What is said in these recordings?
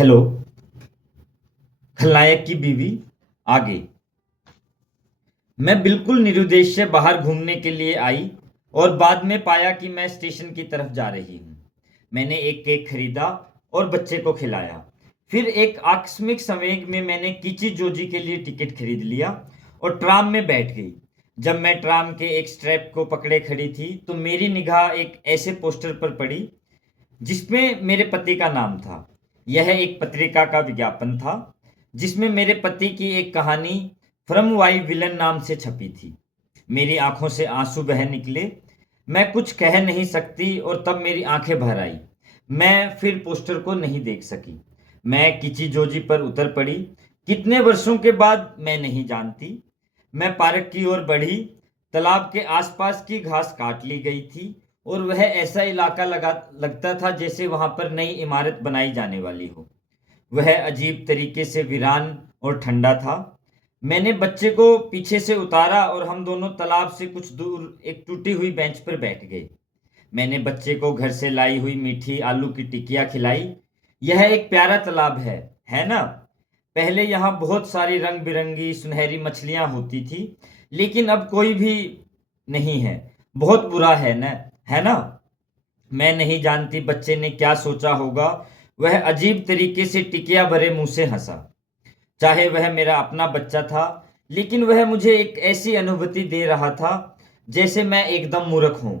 Hello. खलनायक की बीवी आगे। मैं बिल्कुल निरुद्देश्य बाहर घूमने के लिए आई और बाद में पाया कि मैं स्टेशन की तरफ जा रही हूँ। मैंने एक केक खरीदा और बच्चे को खिलाया। फिर एक आकस्मिक संवेग में मैंने किची जोजी के लिए टिकट खरीद लिया और ट्राम में बैठ गई। जब मैं ट्राम के एक स्ट्रैप को पकड़े खड़ी थी तो मेरी निगाह एक ऐसे पोस्टर पर पड़ी जिसमें मेरे पति का नाम था। यह एक पत्रिका का विज्ञापन था जिसमें मेरे पति की एक कहानी फ्रॉम वाई विलन नाम से छपी थी। मेरी आंखों से आंसू बह निकले। मैं कुछ कह नहीं सकती और तब मेरी आंखें भर आई। मैं फिर पोस्टर को नहीं देख सकी। मैं किची जोजी पर उतर पड़ी। कितने वर्षों के बाद मैं नहीं जानती। मैं पार्क की ओर बढ़ी। तालाब के आसपास की घास काट ली गई थी और वह ऐसा इलाका लगता था जैसे वहां पर नई इमारत बनाई जाने वाली हो। वह अजीब तरीके से वीरान और ठंडा था। मैंने बच्चे को पीछे से उतारा और हम दोनों तालाब से कुछ दूर एक टूटी हुई बेंच पर बैठ गए। मैंने बच्चे को घर से लाई हुई मीठी आलू की टिकिया खिलाई। यह एक प्यारा तालाब है ना? पहले यहाँ बहुत सारी रंग बिरंगी सुनहरी मछलियां होती थी, लेकिन अब कोई भी नहीं है। बहुत बुरा है ना? मैं नहीं जानती बच्चे ने क्या सोचा होगा। वह अजीब तरीके से टिकिया भरे मुंह से हंसा। चाहे वह मेरा अपना बच्चा था, लेकिन वह मुझे एक ऐसी अनुभूति दे रहा था जैसे मैं एकदम मूर्ख हूं।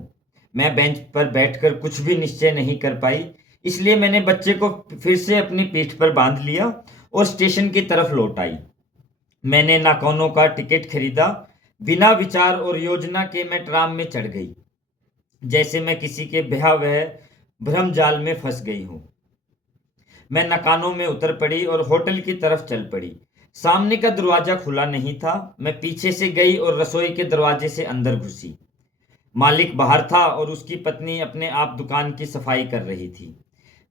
मैं बेंच पर बैठकर कुछ भी निश्चय नहीं कर पाई, इसलिए मैंने बच्चे को फिर से अपनी पीठ पर बांध लिया और स्टेशन की तरफ लौट आई। मैंने नाकौनों का टिकट खरीदा। बिना विचार और योजना के मैं ट्राम में चढ़ गई, जैसे मैं किसी के भयावह भ्रम जाल में फंस गई हूं। मैं नकानों में उतर पड़ी और होटल की तरफ चल पड़ी। सामने का दरवाजा खुला नहीं था। मैं पीछे से गई और रसोई के दरवाजे से अंदर घुसी। मालिक बाहर था और उसकी पत्नी अपने आप दुकान की सफाई कर रही थी।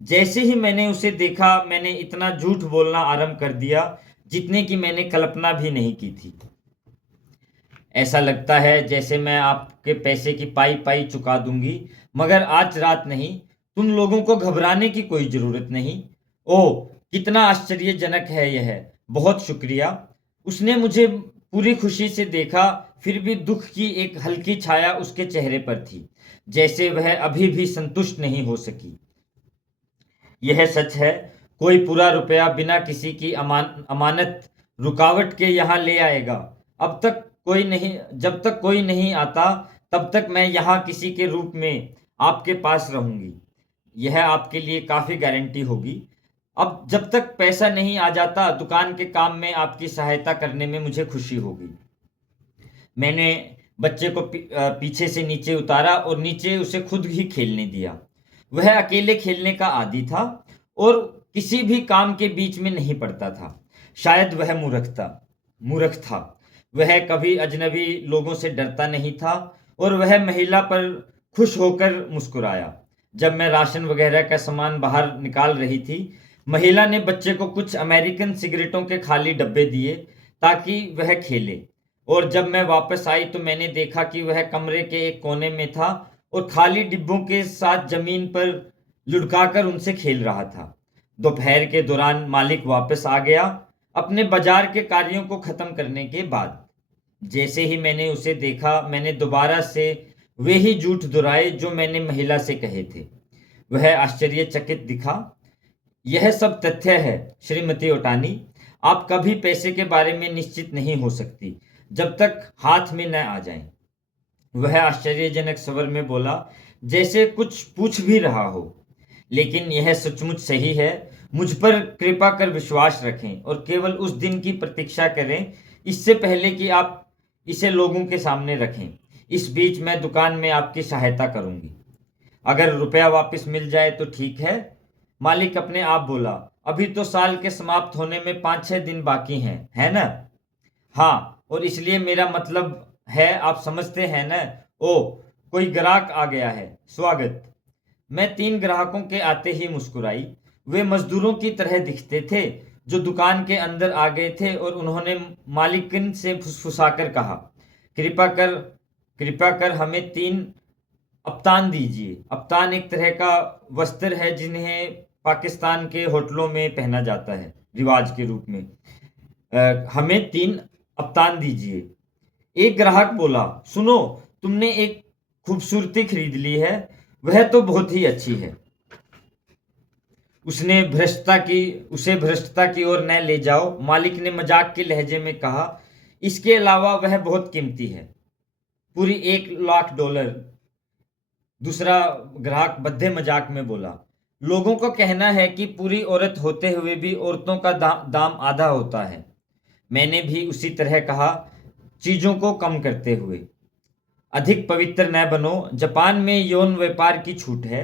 जैसे ही मैंने उसे देखा, मैंने इतना झूठ बोलना आरंभ कर दिया जितने की मैंने कल्पना भी नहीं की थी। ऐसा लगता है जैसे मैं आपके पैसे की पाई पाई चुका दूंगी, मगर आज रात नहीं। तुम लोगों को घबराने की कोई जरूरत नहीं। ओह, कितना आश्चर्यजनक है यह। बहुत शुक्रिया। उसने मुझे पूरी खुशी से देखा, फिर भी दुख की एक हल्की छाया उसके चेहरे पर थी, जैसे वह अभी भी संतुष्ट नहीं हो सकी। यह सच है, कोई पूरा रुपया बिना किसी की अमानत रुकावट के यहाँ ले आएगा। अब तक कोई नहीं जब तक कोई नहीं आता, तब तक मैं यहाँ किसी के रूप में आपके पास रहूंगी। यह आपके लिए काफी गारंटी होगी। अब जब तक पैसा नहीं आ जाता, दुकान के काम में आपकी सहायता करने में मुझे खुशी होगी। मैंने बच्चे को पीछे से नीचे उतारा और नीचे उसे खुद ही खेलने दिया। वह अकेले खेलने का आदी था और किसी भी काम के बीच में नहीं पड़ता था। शायद वह मूर्ख था। वह कभी अजनबी लोगों से डरता नहीं था और वह महिला पर खुश होकर मुस्कुराया। जब मैं राशन वगैरह का सामान बाहर निकाल रही थी, महिला ने बच्चे को कुछ अमेरिकन सिगरेटों के खाली डब्बे दिए ताकि वह खेले। और जब मैं वापस आई तो मैंने देखा कि वह कमरे के एक कोने में था और खाली डिब्बों के साथ जमीन पर लुढ़काकर उनसे खेल रहा था। दोपहर के दौरान मालिक वापस आ गया, अपने बाजार के कार्यों को खत्म करने के बाद। जैसे ही मैंने उसे देखा, मैंने दोबारा से वे ही झूठ दोहराए जो मैंने महिला से कहे थे। वह आश्चर्यचकित दिखा। यह सब तथ्य है श्रीमती ओटानी। आप कभी पैसे के बारे में निश्चित नहीं हो सकती जब तक हाथ में न आ जाए। वह आश्चर्यजनक स्वर में बोला, जैसे कुछ पूछ भी रहा हो। लेकिन यह सचमुच सही है। मुझ पर कृपा कर विश्वास रखें और केवल उस दिन की प्रतीक्षा करें, इससे पहले कि आप इसे लोगों के सामने रखें। इस बीच मैं दुकान में आपकी सहायता करूंगी। अगर रुपया वापस मिल जाए तो ठीक है, मालिक अपने आप बोला। अभी तो साल के समाप्त होने में 5-6 दिन बाकी हैं, है ना? हाँ, और इसलिए मेरा मतलब है, आप समझते हैं ना? ओह, कोई ग्राहक आ गया है। स्वागत। मैं 3 ग्राहकों के आते ही मुस्कुराई। वे मजदूरों की तरह दिखते थे जो दुकान के अंदर आ गए थे और उन्होंने मालिकिन से फुसफुसाकर कहा, कृपा कर कृपा कर हमें 3 अफ्तान दीजिए। अफ्तान एक तरह का वस्त्र है जिन्हें पाकिस्तान के होटलों में पहना जाता है रिवाज के रूप में। हमें 3 अफ्तान दीजिए। एक ग्राहक बोला, सुनो, तुमने एक खूबसूरती खरीद ली है, वह तो बहुत ही अच्छी है। उसे भ्रष्टता की ओर न ले जाओ, मालिक ने मजाक के लहजे में कहा। इसके अलावा वह बहुत कीमती है, पूरी $1,00,000। दूसरा ग्राहक बद्दे मजाक में बोला, लोगों का कहना है कि पूरी औरत होते हुए भी औरतों का दाम आधा होता है। मैंने भी उसी तरह कहा, चीजों को कम करते हुए। अधिक पवित्र न बनो। जापान में यौन व्यापार की छूट है,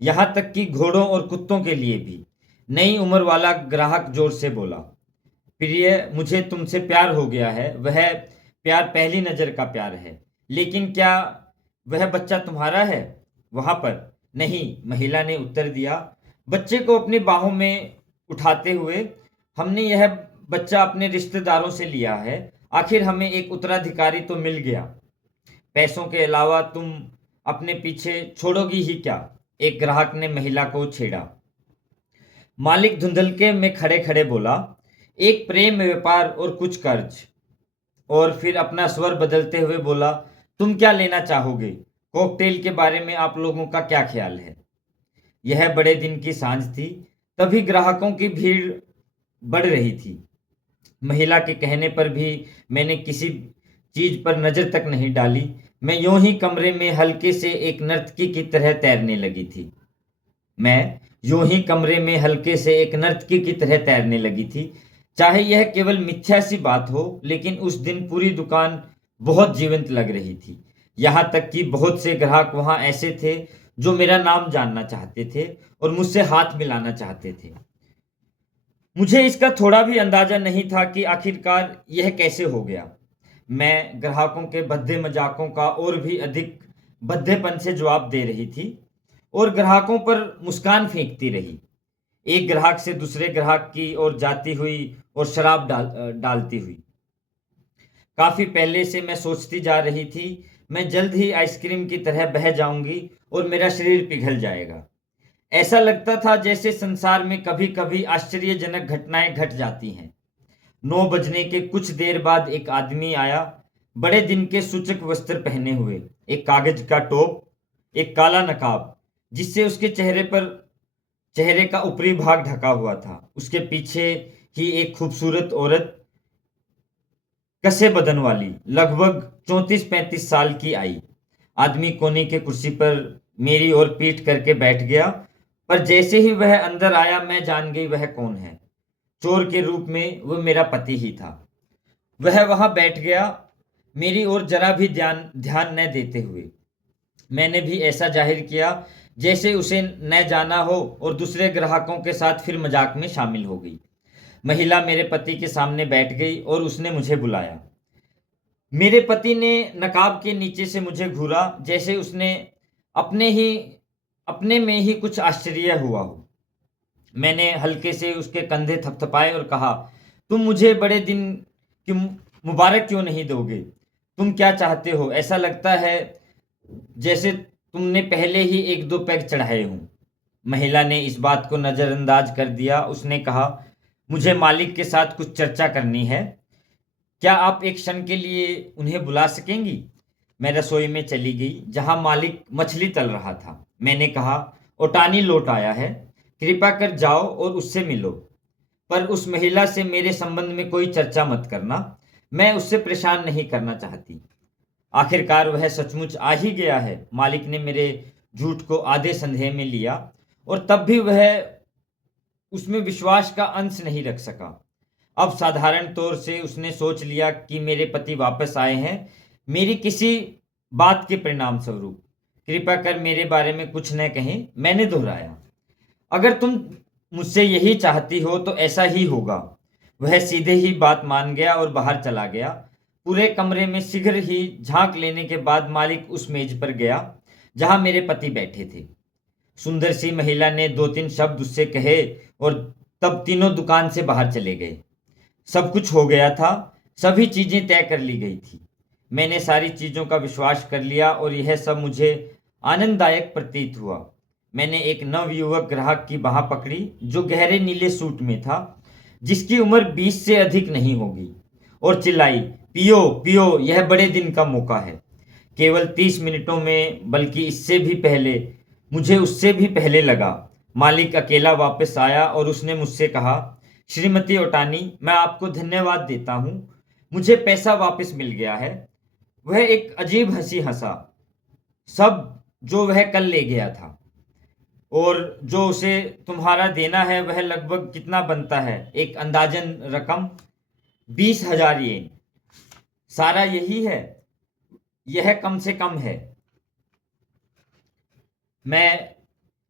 यहां तक कि घोड़ों और कुत्तों के लिए भी। नई उम्र वाला ग्राहक जोर से बोला, प्रिय, मुझे तुमसे प्यार हो गया है। वह प्यार पहली नजर का प्यार है। लेकिन क्या वह बच्चा तुम्हारा है? वहां पर नहीं, महिला ने उत्तर दिया, बच्चे को अपनी बाहों में उठाते हुए। हमने यह बच्चा अपने रिश्तेदारों से लिया है। आखिर हमें एक उत्तराधिकारी तो मिल गया। पैसों के अलावा तुम अपने पीछे छोड़ोगी ही क्या? एक ग्राहक ने महिला को छेड़ा। मालिक धुंधलके में खड़े खड़े बोला, एक प्रेम व्यापार और कुछ कर्ज। और फिर अपना स्वर बदलते हुए बोला, तुम क्या लेना चाहोगे? कॉकटेल के बारे में आप लोगों का क्या ख्याल है? यह बड़े दिन की सांझ थी, तभी ग्राहकों की भीड़ बढ़ रही थी। महिला के कहने पर भी मैंने किसी चीज पर नजर तक नहीं डाली। मैं यूं ही कमरे में हल्के से एक नर्तकी की तरह तैरने लगी थी। मैं यूं ही कमरे में हल्के से एक नर्तकी की तरह तैरने लगी थी। चाहे यह केवल मिथ्या सी बात हो, लेकिन उस दिन पूरी दुकान बहुत जीवंत लग रही थी। यहां तक कि बहुत से ग्राहक वहां ऐसे थे जो मेरा नाम जानना चाहते थे और मुझसे हाथ मिलाना चाहते थे। मुझे इसका थोड़ा भी अंदाजा नहीं था कि आखिरकार यह कैसे हो गया। मैं ग्राहकों के भद्दे मजाकों का और भी अधिक भद्देपन से जवाब दे रही थी और ग्राहकों पर मुस्कान फेंकती रही, एक ग्राहक से दूसरे ग्राहक की ओर जाती हुई और शराब डालती हुई। काफी पहले से मैं सोचती जा रही थी, मैं जल्द ही आइसक्रीम की तरह बह जाऊंगी और मेरा शरीर पिघल जाएगा। ऐसा लगता था जैसे संसार में कभी कभी आश्चर्यजनक घटनाएं घट जाती हैं। 9 बजने के कुछ देर बाद एक आदमी आया, बड़े दिन के सूचक वस्त्र पहने हुए, एक कागज का टोप, एक काला नकाब, जिससे उसके चेहरे का ऊपरी भाग ढका हुआ था। उसके पीछे ही एक खूबसूरत औरत, कसे बदन वाली, लगभग 34-35 साल की आई। आदमी कोने के कुर्सी पर मेरी ओर पीठ करके बैठ गया, पर जैसे ही वह अंदर आया मैं जान गई वह कौन है। चोर के रूप में वह मेरा पति ही था। वह वहां बैठ गया, मेरी ओर जरा भी ध्यान न देते हुए। मैंने भी ऐसा जाहिर किया जैसे उसे न जाना हो और दूसरे ग्राहकों के साथ फिर मजाक में शामिल हो गई। महिला मेरे पति के सामने बैठ गई और उसने मुझे बुलाया। मेरे पति ने नकाब के नीचे से मुझे घूरा, जैसे उसने अपने में ही कुछ आश्चर्य हुआ हो। मैंने हल्के से उसके कंधे थपथपाए और कहा, तुम मुझे बड़े दिन की मुबारक क्यों नहीं दोगे? तुम क्या चाहते हो? ऐसा लगता है जैसे तुमने पहले ही 1-2 पैग चढ़ाए हों। महिला ने इस बात को नजरअंदाज कर दिया। उसने कहा, मुझे मालिक के साथ कुछ चर्चा करनी है। क्या आप एक क्षण के लिए उन्हें बुला सकेंगी? मैं रसोई में चली गई, जहां मालिक मछली तल रहा था। मैंने कहा, ओटानी लौट आया है, कृपा कर जाओ और उससे मिलो, पर उस महिला से मेरे संबंध में कोई चर्चा मत करना। मैं उससे परेशान नहीं करना चाहती। आखिरकार वह सचमुच आ ही गया है। मालिक ने मेरे झूठ को आधे संदेह में लिया और तब भी वह उसमें विश्वास का अंश नहीं रख सका। अब साधारण तौर से उसने सोच लिया कि मेरे पति वापस आए हैं मेरी किसी बात के परिणाम स्वरूप। कृपा कर मेरे बारे में कुछ न कहें, मैंने दोहराया। अगर तुम मुझसे यही चाहती हो तो ऐसा ही होगा। वह सीधे ही बात मान गया और बाहर चला गया। पूरे कमरे में शीघ्र ही झांक लेने के बाद मालिक उस मेज पर गया जहां मेरे पति बैठे थे। सुंदर सी महिला ने 2-3 शब्द उससे कहे और तब तीनों दुकान से बाहर चले गए। सब कुछ हो गया था, सभी चीजें तय कर ली गई थी। मैंने सारी चीजों का विश्वास कर लिया और यह सब मुझे आनंददायक प्रतीत हुआ। मैंने एक नवयुवक ग्राहक की बाह पकड़ी जो गहरे नीले सूट में था, जिसकी उम्र 20 से अधिक नहीं होगी, और चिल्लाई, पियो पियो, यह बड़े दिन का मौका है। केवल 30 मिनटों में, बल्कि इससे भी पहले, मुझे उससे भी पहले लगा, मालिक अकेला वापस आया और उसने मुझसे कहा, श्रीमती ओटानी, मैं आपको धन्यवाद देता हूँ, मुझे पैसा वापस मिल गया है। वह एक अजीब हंसी हंसा, सब जो वह कल ले गया था, और जो उसे तुम्हारा देना है वह लगभग कितना बनता है, एक अंदाजन रकम, 20,000 येन। सारा यही है, यह कम से कम है। मैं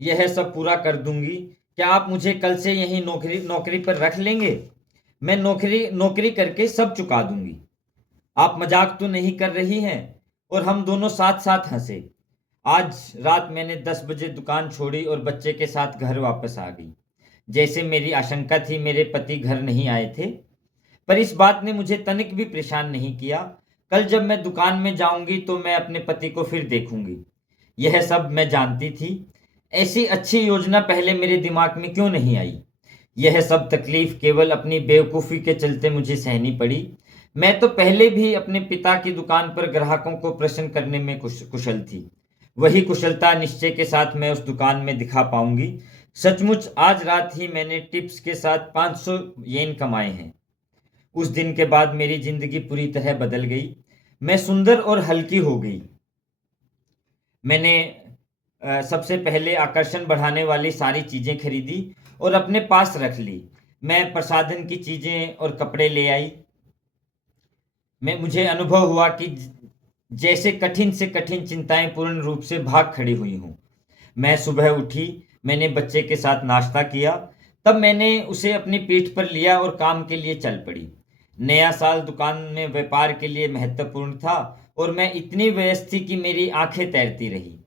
यह सब पूरा कर दूंगी। क्या आप मुझे कल से यहीं नौकरी पर रख लेंगे? मैं नौकरी नौकरी करके सब चुका दूंगी। आप मजाक तो नहीं कर रही हैं? और हम दोनों साथ साथ हंसे। आज रात मैंने 10 बजे दुकान छोड़ी और बच्चे के साथ घर वापस आ गई। जैसे मेरी आशंका थी, मेरे पति घर नहीं आए थे, पर इस बात ने मुझे तनिक भी परेशान नहीं किया। कल जब मैं दुकान में जाऊंगी तो मैं अपने पति को फिर देखूंगी। यह सब मैं जानती थी। ऐसी अच्छी योजना पहले मेरे दिमाग में क्यों नहीं आई? यह सब तकलीफ केवल अपनी बेवकूफ़ी के चलते मुझे सहनी पड़ी। मैं तो पहले भी अपने पिता की दुकान पर ग्राहकों को प्रसन्न करने में कुशल थी। वही कुशलता निश्चय के साथ मैं उस दुकान में दिखा पाऊंगी। सचमुच आज रात ही मैंने टिप्स के साथ 500 येन कमाए हैं। उस दिन के बाद मेरी जिंदगी पूरी तरह बदल गई। मैं सुंदर और हल्की हो गई। मैंने सबसे पहले आकर्षण बढ़ाने वाली सारी चीज़ें खरीदी और अपने पास रख ली। मैं प्रसाधन की चीज़ें और कपड़े ले आई। मुझे अनुभव हुआ कि जैसे कठिन से कठिन चिंताएं पूर्ण रूप से भाग खड़ी हुई हूँ। मैं सुबह उठी, मैंने बच्चे के साथ नाश्ता किया, तब मैंने उसे अपनी पीठ पर लिया और काम के लिए चल पड़ी। नया साल दुकान में व्यापार के लिए महत्वपूर्ण था और मैं इतनी व्यस्त थी कि मेरी आंखें तैरती रही।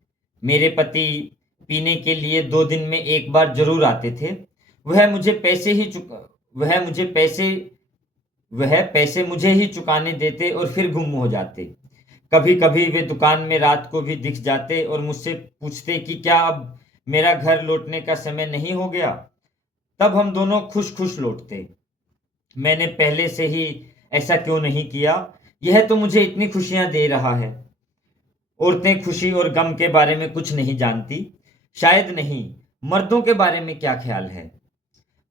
मेरे पति पीने के लिए 2 दिन में एक बार जरूर आते थे। वह मुझे पैसे ही चुका वह मुझे पैसे वह पैसे मुझे ही चुकाने देते और फिर गुम हो जाते। कभी कभी वे दुकान में रात को भी दिख जाते और मुझसे पूछते कि क्या अब मेरा घर लौटने का समय नहीं हो गया। तब हम दोनों खुश खुश लौटते। मैंने पहले से ही ऐसा क्यों नहीं किया? यह तो मुझे इतनी खुशियां दे रहा है। औरतें खुशी और गम के बारे में कुछ नहीं जानती। शायद नहीं। मर्दों के बारे में क्या ख्याल है?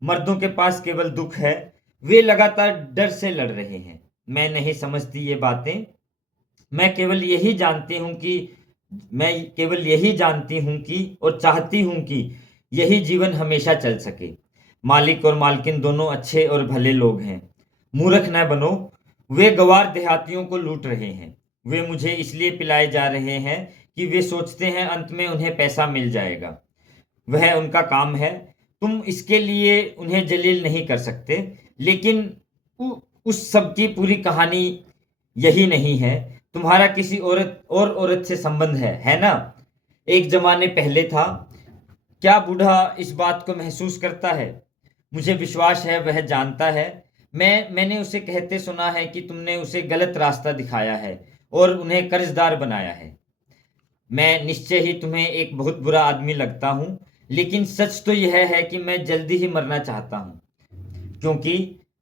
मर्दों के पास केवल दुख है। वे लगातार डर से लड़ रहे हैं। मैं नहीं समझती ये बातें। मैं केवल यही जानती हूँ कि और चाहती हूँ कि यही जीवन हमेशा चल सके। मालिक और मालकिन दोनों अच्छे और भले लोग हैं। मूर्ख न बनो। वे गंवार देहातियों को लूट रहे हैं। वे मुझे इसलिए पिलाए जा रहे हैं कि वे सोचते हैं अंत में उन्हें पैसा मिल जाएगा। वह उनका काम है। तुम इसके लिए उन्हें जलील नहीं कर सकते। लेकिन उस सब की पूरी कहानी यही नहीं है। तुम्हारा किसी औरत से संबंध है ना? एक जमाने पहले था। क्या बूढ़ा इस बात को महसूस करता है? मुझे विश्वास है वह जानता है। मैंने उसे कहते सुना है कि तुमने उसे गलत रास्ता दिखाया है और उन्हें कर्जदार बनाया है। मैं निश्चय ही तुम्हें एक बहुत बुरा आदमी लगता हूँ, लेकिन सच तो यह है कि मैं जल्दी ही मरना चाहता हूँ, क्योंकि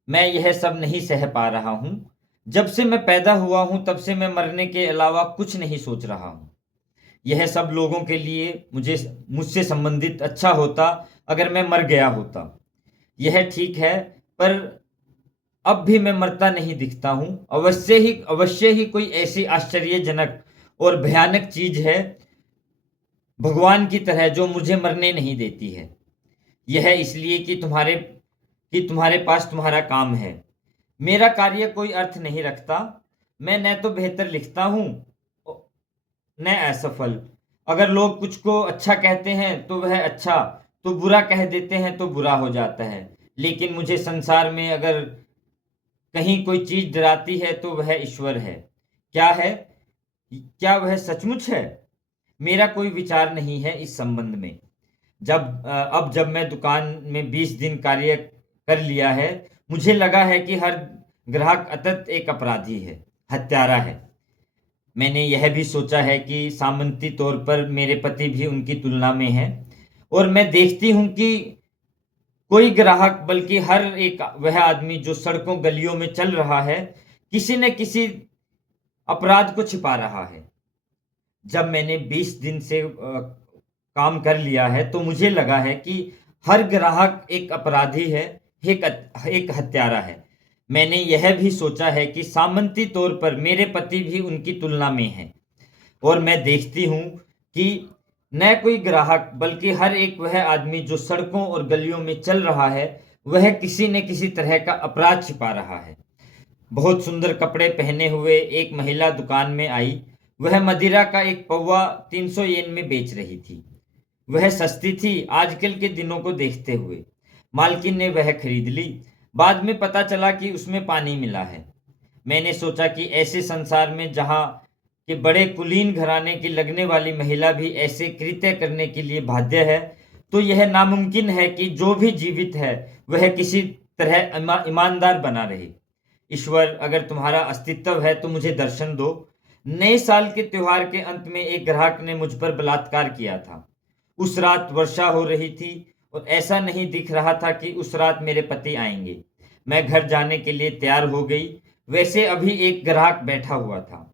मैं यह सब नहीं सह पा रहा हूँ। जब से मैं पैदा हुआ हूँ तब से मैं मरने के अलावा कुछ नहीं सोच रहा हूँ। यह सब लोगों के लिए मुझसे संबंधित अच्छा होता अगर मैं मर गया होता। यह ठीक है, पर अब भी मैं मरता नहीं दिखता हूँ। अवश्य ही कोई ऐसी आश्चर्यजनक और भयानक चीज है भगवान की तरह जो मुझे मरने नहीं देती है। यह इसलिए कि तुम्हारे पास तुम्हारा काम है। मेरा कार्य कोई अर्थ नहीं रखता। मैं न तो बेहतर लिखता हूँ न असफल। अगर लोग कुछ को अच्छा कहते हैं तो वह अच्छा, तो बुरा कह देते हैं तो बुरा हो जाता है। लेकिन मुझे संसार में अगर कहीं कोई चीज डराती है तो वह ईश्वर है। क्या है? क्या वह सचमुच है? मेरा कोई विचार नहीं है इस संबंध में। अब जब मैं दुकान में 20 दिन कार्य कर लिया है, मुझे लगा है कि हर ग्राहक अतत एक अपराधी है, हत्यारा है। मैंने यह भी सोचा है कि सामंती तौर पर मेरे पति भी उनकी तुलना में हैं। और मैं देखती हूँ कि कोई ग्राहक बल्कि हर एक वह आदमी जो सड़कों गलियों में चल रहा है, किसी न किसी अपराध को छिपा रहा है। जब मैंने 20 दिन से काम कर लिया है, तो मुझे लगा है कि हर ग्राहक एक अपराधी है, एक हत्यारा है। मैंने यह भी सोचा है कि सामंती तौर पर मेरे पति भी उनकी तुलना में हैं, और मैं देखती हूँ कि न कोई ग्राहक बल्कि हर एक वह आदमी जो सड़कों और गलियों में चल रहा है, वह किसी न किसी तरह का अपराध छिपा रहा है। बहुत सुंदर कपड़े पहने हुए एक महिला दुकान में आई। वह मदिरा का एक पौवा 300 येन में बेच रही थी। वह सस्ती थी आजकल के दिनों को देखते हुए। मालकिन ने वह खरीद ली। बाद में पता चला कि उसमें पानी मिला है। मैंने सोचा कि ऐसे संसार में जहाँ कि बड़े कुलीन घराने की लगने वाली महिला भी ऐसे कृत्य करने के लिए बाध्य है, तो यह नामुमकिन है कि जो भी जीवित है वह किसी तरह ईमानदार बना रहे। ईश्वर, अगर तुम्हारा अस्तित्व है तो मुझे दर्शन दो। नए साल के त्योहार के अंत में एक ग्राहक ने मुझ पर बलात्कार किया था। उस रात वर्षा हो रही थी और ऐसा नहीं दिख रहा था कि उस रात मेरे पति आएंगे। मैं घर जाने के लिए तैयार हो गई। वैसे अभी एक ग्राहक बैठा हुआ था।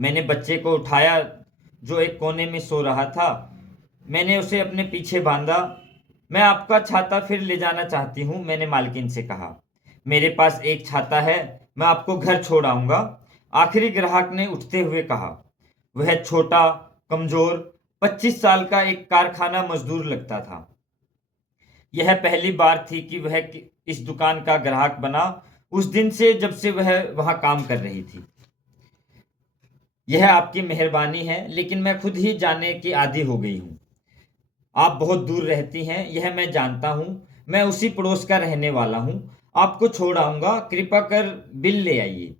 मैंने बच्चे को उठाया जो एक कोने में सो रहा था। मैंने उसे अपने पीछे बांधा। मैं आपका छाता फिर ले जाना चाहती हूँ, मैंने मालकिन से कहा। मेरे पास एक छाता है, मैं आपको घर छोड़ आऊंगा, आखिरी ग्राहक ने उठते हुए कहा। वह छोटा, कमजोर, 25 साल का एक कारखाना मजदूर लगता था। यह पहली बार थी कि वह इस दुकान का ग्राहक बना, उस दिन से जब से वह वहां काम कर रही थी। यह आपकी मेहरबानी है, लेकिन मैं खुद ही जाने की आदी हो गई हूँ। आप बहुत दूर रहती हैं, यह मैं जानता हूँ। मैं उसी पड़ोस का रहने वाला हूँ। आपको छोड़ आऊंगा, कृपा कर बिल ले आइए।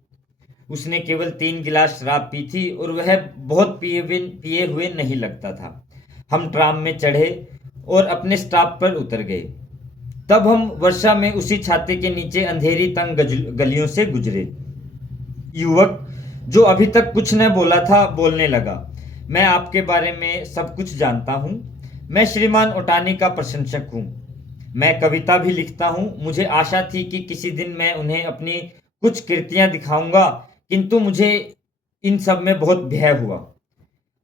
उसने केवल 3 गिलास शराब पी थी और वह बहुत पिए हुए नहीं लगता था। हम ट्राम में चढ़े और अपने स्टॉप पर उतर गए। तब हम वर्षा में उसी छाते के नीचे अंधेरी तंग गलियों से गुजरे। युवक जो अभी तक कुछ न बोला था बोलने लगा। मैं आपके बारे में सब कुछ जानता हूँ। मैं श्रीमान ओटानी का प्रशंसक हूँ। मैं कविता भी लिखता हूँ। मुझे आशा थी कि किसी दिन मैं उन्हें अपनी कुछ कृतियां दिखाऊंगा, किंतु मुझे इन सब में बहुत भय हुआ।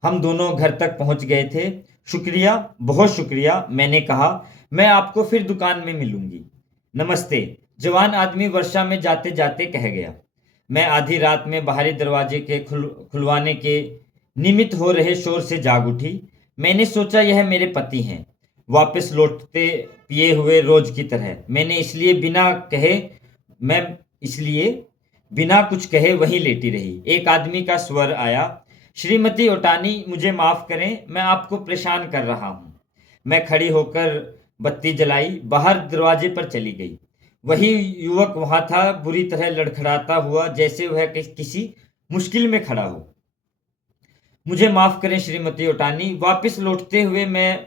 हम दोनों घर तक पहुंच गए थे। शुक्रिया, बहुत शुक्रिया, मैंने कहा। मैं आपको फिर दुकान में मिलूंगी। नमस्ते, जवान आदमी वर्षा में जाते जाते कह गया। मैं आधी रात में बाहरी दरवाजे के खुलवाने के निमित्त हो रहे शोर से जाग उठी। मैंने सोचा यह मेरे पति हैं, वापस लौटते पिए हुए रोज की तरह। मैं इसलिए बिना कुछ कहे वहीं लेटी रही। एक आदमी का स्वर आया, श्रीमती ओटानी, मुझे माफ करें, मैं आपको परेशान कर रहा हूं। मैं खड़ी होकर बत्ती जलाई, बाहर दरवाजे पर चली गई। वही युवक वहां था, बुरी तरह लड़खड़ाता हुआ, जैसे वह किसी मुश्किल में खड़ा हो। मुझे माफ करें श्रीमती ओटानी, वापस लौटते हुए मैं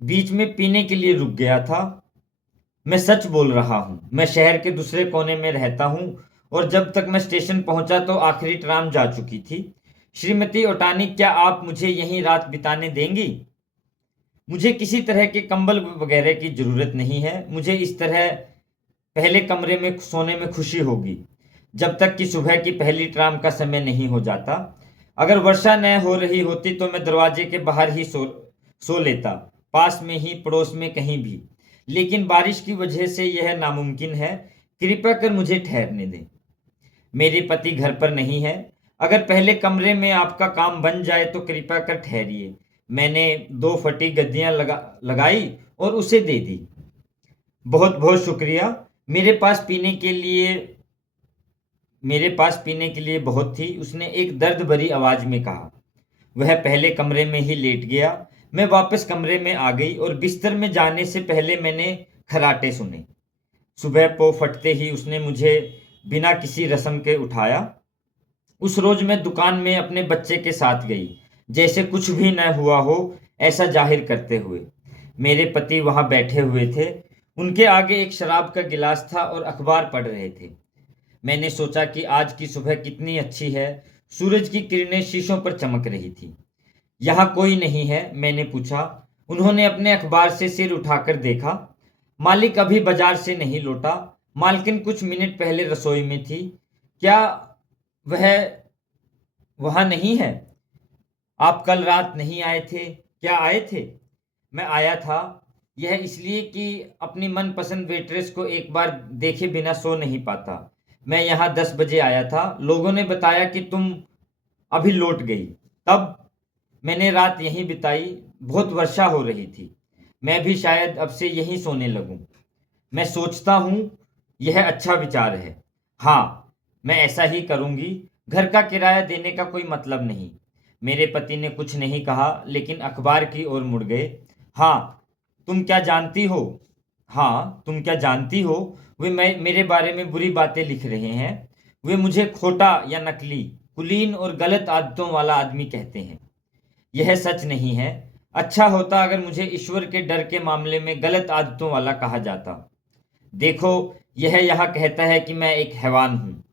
बीच में पीने के लिए रुक गया था। मैं सच बोल रहा हूँ। मैं शहर के दूसरे कोने में रहता हूँ और जब तक मैं स्टेशन पहुंचा तो आखिरी ट्राम जा चुकी थी। श्रीमती ओटानी, क्या आप मुझे यहीं रात बिताने देंगी? मुझे किसी तरह के कंबल वगैरह की जरूरत नहीं है। मुझे इस तरह पहले कमरे में सोने में खुशी होगी, जब तक कि सुबह की पहली ट्राम का समय नहीं हो जाता। अगर वर्षा न हो रही होती तो मैं दरवाजे के बाहर ही सो लेता, पास में ही, पड़ोस में कहीं भी। लेकिन बारिश की वजह से यह नामुमकिन है। कृपया कर मुझे ठहरने दें। मेरे पति घर पर नहीं है। अगर पहले कमरे में आपका काम बन जाए तो कृपया कर ठहरिए। मैंने 2 फटी गद्दियां लगाई और उसे दे दी। बहुत बहुत शुक्रिया। मेरे पास पीने के लिए बहुत थी, उसने एक दर्द भरी आवाज में कहा। वह पहले कमरे में ही लेट गया। मैं वापस कमरे में आ गई और बिस्तर में जाने से पहले मैंने खर्राटे सुने। सुबह पो फटते ही उसने मुझे बिना किसी रस्म के उठाया। उस रोज मैं दुकान में अपने बच्चे के साथ गई, जैसे कुछ भी न हुआ हो, ऐसा जाहिर करते हुए। मेरे पति वहां बैठे हुए थे। उनके आगे एक शराब का गिलास था और अखबार पढ़ रहे थे। मैंने सोचा कि आज की सुबह कितनी अच्छी है। सूरज की किरणें शीशों पर चमक रही थी। यहाँ कोई नहीं है? मैंने पूछा। उन्होंने अपने अखबार से सिर उठाकर देखा। मालिक अभी बाजार से नहीं लौटा। मालकिन कुछ मिनट पहले रसोई में थी। क्या वह वहां नहीं है? आप कल रात नहीं आए थे? क्या आए थे? मैं आया था। यह इसलिए कि अपनी मनपसंद वेट्रेस को एक बार देखे बिना सो नहीं पाता। मैं यहाँ 10 बजे आया था। लोगों ने बताया कि तुम अभी लौट गई। तब मैंने रात यहीं बिताई। बहुत वर्षा हो रही थी। मैं भी शायद अब से यहीं सोने लगूं। मैं सोचता हूँ यह अच्छा विचार है। हाँ, मैं ऐसा ही करूँगी। घर का किराया देने का कोई मतलब नहीं। मेरे पति ने कुछ नहीं कहा, लेकिन अखबार की ओर मुड़ गए। हाँ, तुम क्या जानती हो? हाँ, तुम क्या जानती हो? वे मेरे बारे में बुरी बातें लिख रहे हैं। वे मुझे खोटा या नकली, कुलीन और गलत आदतों वाला आदमी कहते हैं। यह सच नहीं है। अच्छा होता अगर मुझे ईश्वर के डर के मामले में गलत आदतों वाला कहा जाता। देखो, यह यहाँ कहता है कि मैं एक हैवान हूँ।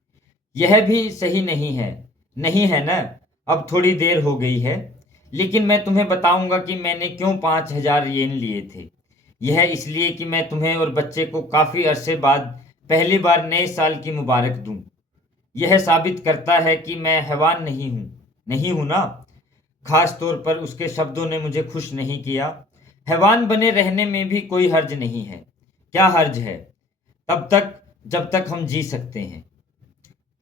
यह भी सही नहीं है। नहीं है ना? अब थोड़ी देर हो गई है। लेकिन मैं तुम्हें बताऊंगा कि मैंने क्यों 5,000 येन लिए थे। यह इसलिए कि मैं तुम्हें और बच्चे को काफी अरसे बाद पहली बार नए साल की मुबारक दूं। यह साबित करता है कि मैं हैवान नहीं हूँ। नहीं हूँ ना? खास तौर पर उसके शब्दों ने मुझे खुश नहीं किया। हैवान बने रहने में भी कोई हर्ज नहीं है। क्या हर्ज है? तब तक जब तक हम जी सकते हैं।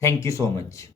Thank you so much.